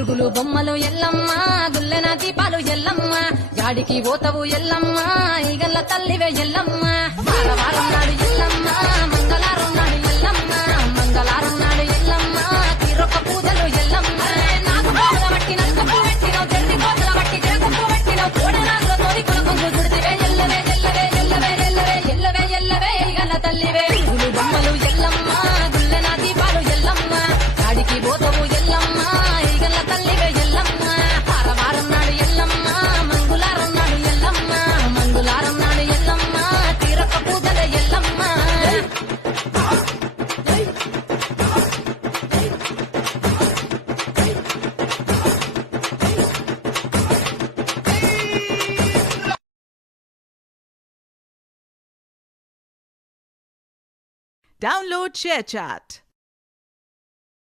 గురుగులు బొమ్మలు ఎల్లమ్మ గుల్లెన దీపాలు ఎల్లమ్మ గాడికి పోతవు ఎల్లమ్మ ఈగల్ల తల్లివే ఎల్లమ్మ వారం నాడు ఎల్లమ్మ మంగళారం నాడు ఎల్లమ్మ మంగళారం నాడు ఎల్లమ్మ తీరొక్క పూజలు ఎల్లమ్మ నాకు బాగా బట్టి నలుగు పెట్టినవు జల్ది కోతల బట్టి జగపు పెట్టినవు కోడనాగుల తోడి కొనకు గుడితివే ఎల్లవే ఎల్లవే ఎల్లవే ఎల్లవే ఎల్లవే ఎల్లవే ఈగల్ల తల్లివే గురుగులు బొమ్మలు ఎల్లమ్మ గుల్లెన దీపాలు ఎల్లమ్మ గాడికి పోతవు ఎల్లమ్మ ఈగల్ల తల్లివే ఎల్లమ్మ వారం నాడు ఎల్లమ్మ మంగళారం నాడు ఎల్లమ్మ మంగళారం నాడు ఎల్లమ్మ తీరొక్క పూజల ఎల్లమ్మ Download ShareChat.